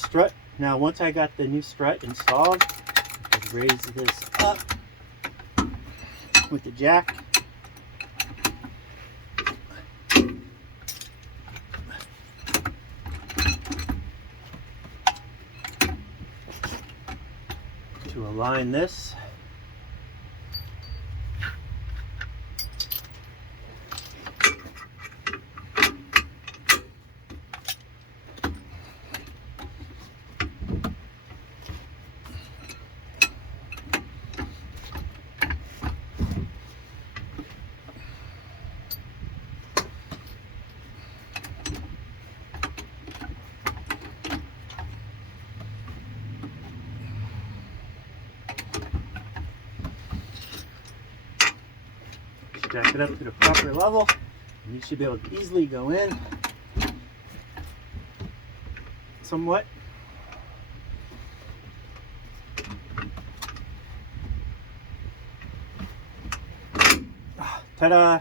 strut. Now once I got the new strut installed, I raise this up with the jack. To align this. Jack it up to the proper level, and you should be able to easily go in somewhat. Ta-da!